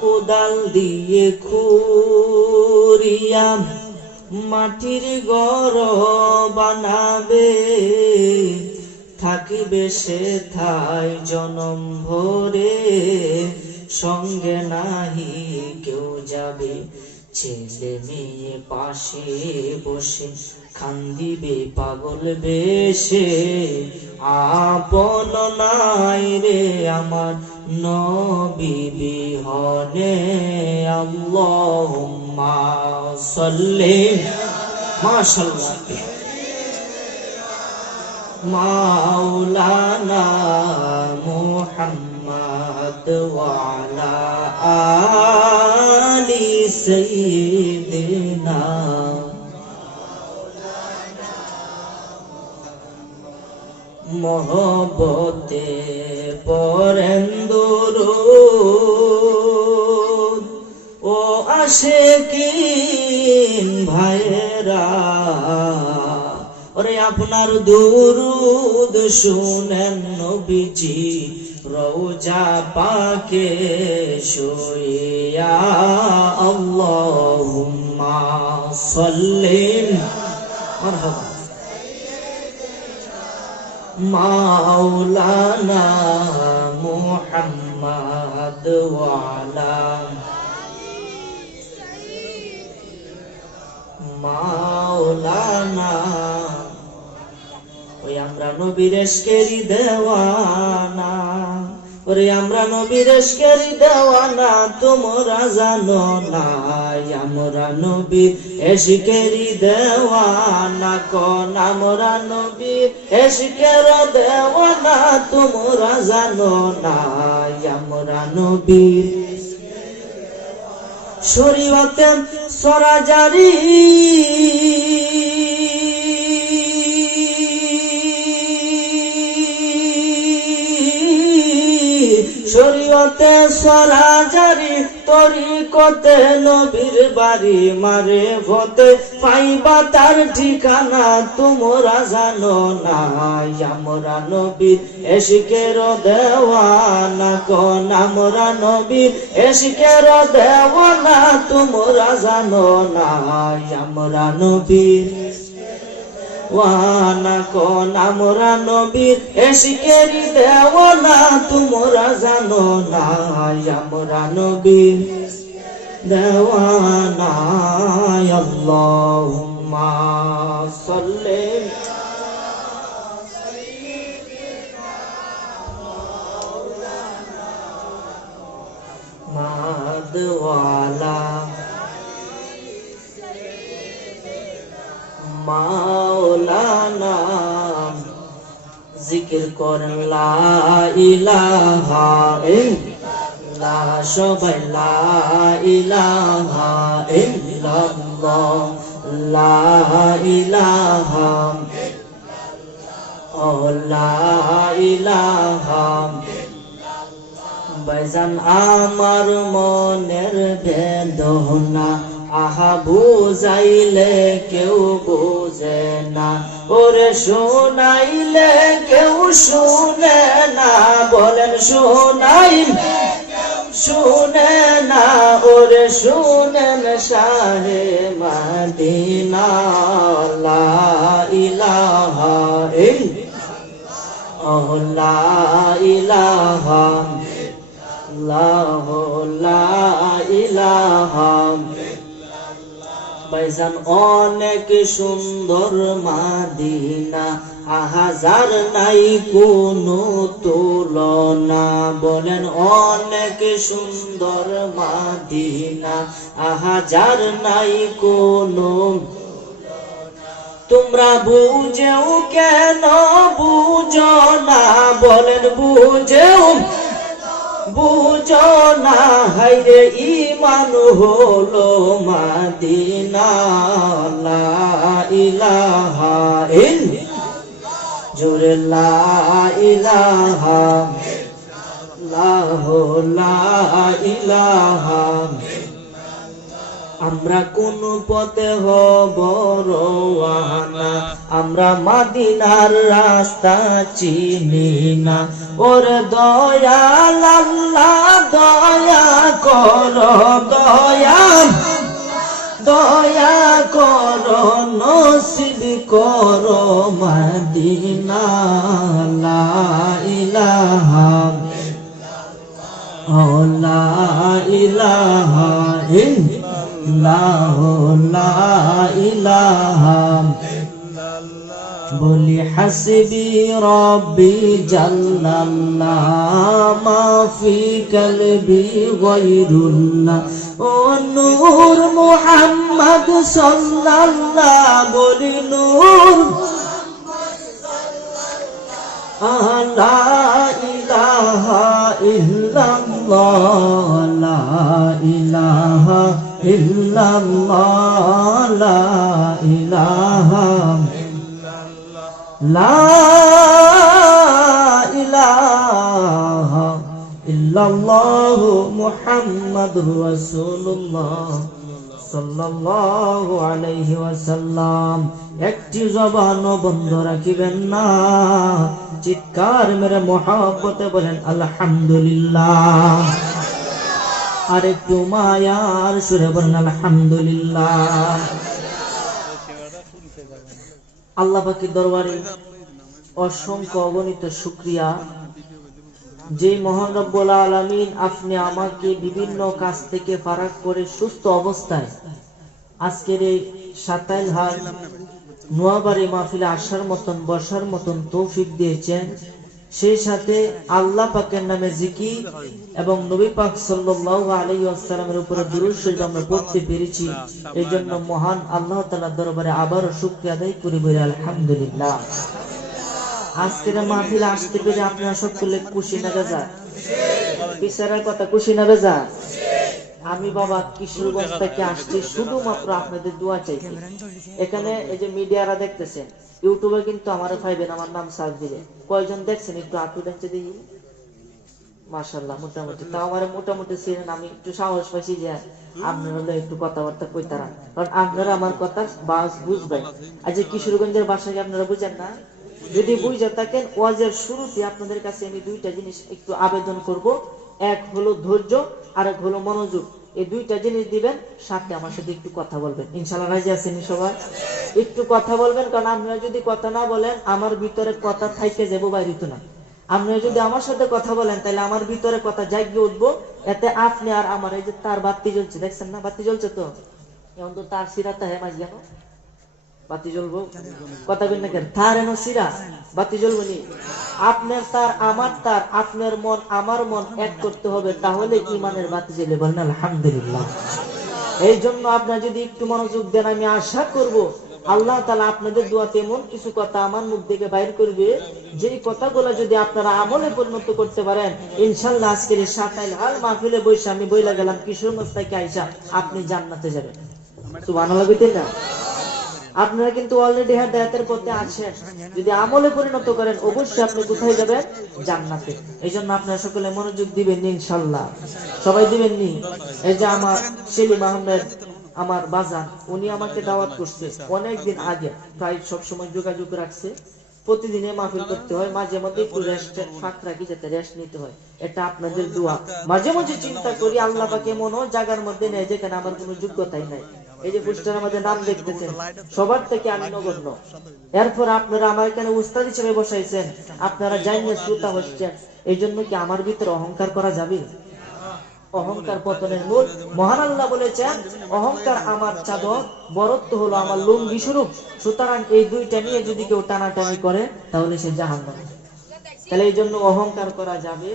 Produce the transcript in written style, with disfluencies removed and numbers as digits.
কোদাল দিয়ে খুঁড়িয়া মাটির ঘর বানাবে, থাকিবে সে ঠাই জনম ভরে, সঙ্গে নাহি কেউ যাবে। ছেলে মেয়ে পাশে বসে কান্দিবে পাগল বেশে, আপন নাই রে আমার নবী বিহনে। আল্লাহুম্মা সাল্লি মাশাআল্লাহ মাওলানা মুহাম্মদ ওয়া আলা আলি সাইয়্যিদিনা। মহব্বতে পড়েন দুরূদ ও আশিকিন ভাইরা, ওরে আপনার দুরূদ শুনেন নবীজি রওজা পাকে শুইয়া। আল্লাহুম্মা সাল্লি মারহাবা মাওলানা মুহাম্মদ ওয়া আলা মাওলানা। ওই আমরা নবীর ইশকেরই দেওয়ানা, ওরে আমরা নবীর ইশকেরই দেওয়ানা, তোমরা জানো না আমরা নবীর ইশকেরই দেওয়ানা। কোন আমরা নবীর ইশকের দেওয়ানা, তোমরা জানো না আমরা নবীর। শরীয়তে সরাজারি শরীয়তে সরাজারি, তরিকতে নবীর বাড়ি, মারে ফতে পাইবা তার ঠিকানা, তোমরা জানো না আমরা নবীর ইশকের দেওয়ানা। কোন আমরা নবীর ইশকের দেওয়ানা, তোমরা জানো না আমরা নবীর ওয়ানা। কোন আমরা নবীর ইশকেরই দেওয়ানা, তোমরা জানো না আমরা নবীর দেওয়ানা। আল্লাহুম্মা সাল্লি মাদ ওয়ালা মাওলানা। জিকির করেন লা ইলাহা ইল্লাল্লাহ, সবাই লা ইলাহা ইল্লাল্লাহ, লা ইলাহা ও লা ইলাহা। ভাইজান আমার মনের বেদনা, আহা বুঝাইলে কেউ বোঝে না, ওরে শোনাইলে কেউ শুনে না। বলেন শোনাইলে শুনে না, ওরে শুনেন শাহে মদিনা। লা ইলাহা ইল্লাল্লাহ, লা ইলাহা ইল্লাল্লাহ, লা ইলাহা। ভাইজান অনেক সুন্দর মাদিনা, হাজার নাই কোনো তুলনা। বলেন অনেক সুন্দর মাদিনা, হাজার নাই কোনো। তোমরা বুঝেও কেন বুঝো না, বলেন বুঝেও বুঝো না। হায়রে ঈমান হলো মদিনা। লা ইলাহা ইল্লাল্লাহ, জোরে লা ইলাহা ইল্লাল্লাহ, লা ইলাহা আমরা কোন পথে হব রওয়ানা, আমরা মদিনার রাস্তা চিনি না। ওরে দয়াল আল্লাহ দয়া করো, দয়া করো, নসিব করো মদিনা। লা ইলাহা লা ইলাহা ইল্লাল্লাহ, লা ইলাহা বলি হাসবি রব্বি জাল্লাল্লাহ, মা ফি কলবি গায়রুল্লাহ। ও নূর মুহাম্মদ সাল্লাল্লাহ, বলি নূর লা ইলাহা ইল্লাল্লাহ, লা ইলাহা ইল্লাল্লাহ, লা ইলাহা লা ইলাহা ইল্লাল্লাহু মুহাম্মাদুর রাসূলুল্লাহ সাল্লাল্লাহু আলাইহি ওয়াসাল্লাম। একটি জবানও বন্ধ রাখিবেন না, চিৎকার মেরে মহব্বতে বলেন আলহামদুলিল্লাহ। আর একটু মায়ার সুরে বলেন আলহামদুলিল্লাহ। আল্লাহ পাকের দরবারে অসংখ্য অগণিত শুকরিয়া, যে মহান রব্বুল আলামিন আপনি আমাকে বিভিন্ন কাজ থেকে ফারাক করে সুস্থ অবস্থায় আজকের এই সাতাইল হাট নোয়াবাড়ি মাহফিলে আসার মতন বসার মতন তৌফিক দিয়েছেন। সেই সাথে আল্লাহ পাকের নামে জিকির এবং নবী পাক সাল্লাল্লাহু আলাইহি ওয়াসাল্লামের উপরে দুরূদ শরীফ আমরা পড়তে পেরেছি। এই জন্য মহান আল্লাহ তাআলার দরবারে আবারও শুকরিয়া আদায় করি, বলি আলহামদুলিল্লাহ। আজকের মাহফিলে আসতে পেরে আপনারা সকলে খুশি না বেজা? বিচারের কথা খুশি না বেজা? আমি বাবা কিশোরগঞ্জ থেকে আসছি শুধুমাত্র আপনাদের দোয়া চাইতে। এখানে এই যে মিডিয়ারা দেখতেছেন, ইউটিউবে কিন্তু আমারে পাইবেন, আমার নাম সার্চ দিলে। কয়জন দেখছেন একটু আটু দেখতে দেখি? মাশাআল্লাহ, মোটামুটি। তাও আমার মোটামুটি ছিলেন, আমি একটু সাহস পাইছি যে আপনারা একটু কথাবার্তা কইতারা, কারণ আপনারা আমার কথা বাস বুঝবেন। আজ কিশোরগঞ্জের ভাষাকে আপনারা বুঝেন না? যদি বুঝে থাকেন, ওয়াজের শুরুতে আপনাদের কাছে আমি দুইটা জিনিস একটু আবেদন করব। এক হলো ধৈর্য, আর এক হলো মনোযোগ। এই দুইটা জিনিস দিবেন, সাথে আমার সাথে একটু কথা বলবেন। ইনশাআল্লাহ রাজি আছেন সবাই? একটু কথা বলবেন, কারণ আপনারা যদি কথা না বলেন আমার ভিতরে কথা থাইকে যাবো, বাইরে না। আপনারা যদি আমার সাথে কথা বলেন তাহলে আমার ভিতরে কথা জাগিয়ে উঠবো। এতে আপনি আর আমার এই যে তার বাতি জ্বলছে, দেখছেন না? বাতি জ্বলছে তো, এখন তো তার সিরাতে হ্যাঁ মাঝ কেন বাতি জ্বলবো? কথা বলেন না কেন? তার এনো সিরা বাতি জ্বলবো নি? আপনার তার আমার তার, আপনার মন আমার মন এক করতে হবে, তাহলে ইমানের বাতি জ্বলে। বলেন আলহামদুলিল্লাহ। এই জন্য আপনারা যদি একটু মনোযোগ দেন, আমি আশা করব আল্লাহ তাআলা আপনাদের দোয়াতে এমন কিছু কথা আমার মুখ থেকে বাইর করবে, যেই কথাগুলো যদি আপনারা আমলে পরিণত করতে পারেন, ইনশাআল্লাহ আজকের এই সাতাইল হাল মাহফিলে বসে আমি বইলা গেলাম কিশোরগঞ্জ থেকে আইসা আপনি জান্নাতে যাবেন। সুবহানাল্লাহ কইতেন না? আপনারা কিন্তু অলরেডি হেদায়েতের পথে আছেন। যদি আমলে পরিণত করেন অবশ্যই আপনি কোথায় যাবেন? জান্নাতে। এই জন্য আপনারা সকলে মনোযোগ দিবেন ইনশাআল্লাহ। সবাই দিবেন নি? এই যে আমার সেলিম আহমেদ, আমার বাজান, উনি আমাকে দাওয়াত করছে অনেকদিন আগে, প্রায় সব সময় যোগাযোগ রাখছে। প্রতিদিনে মাহফিল করতে হয়, মাঝে মধ্যে একটু রেস্ট ফাঁক রাখি যাতে রেস্ট নিতে হয়। এটা আপনাদের দোয়া। মাঝে মাঝে চিন্তা করি আল্লাহ পাকে মনো জায়গার মধ্যে নেই যেখানে আমার কোনো যোগ্যতাই নাই। এই যে পোস্টার আমাদের নাম দেখতেছেন, সবার থেকে আমি নগণ্য। এরপর আপনারা আমার এখানে উস্তাদ হিসেবে বসাইছেন, আপনারা জানিয়ে শ্রোতা হচ্ছেন। এই জন্য কি আমার ভিতরে অহংকার করা যাবে? অহংকার পতনের মূল। মহান আল্লাহ বলেছেন অহংকার আমার চাদর, বরত্ব হলো আমার লুঙ্গি স্বরূপ। সুতরাং এই দুইটা নিয়ে যদি কেউ টানাটানি করে তাহলে সে জাহান্নামী। তাহলে এই জন্য অহংকার করা যাবে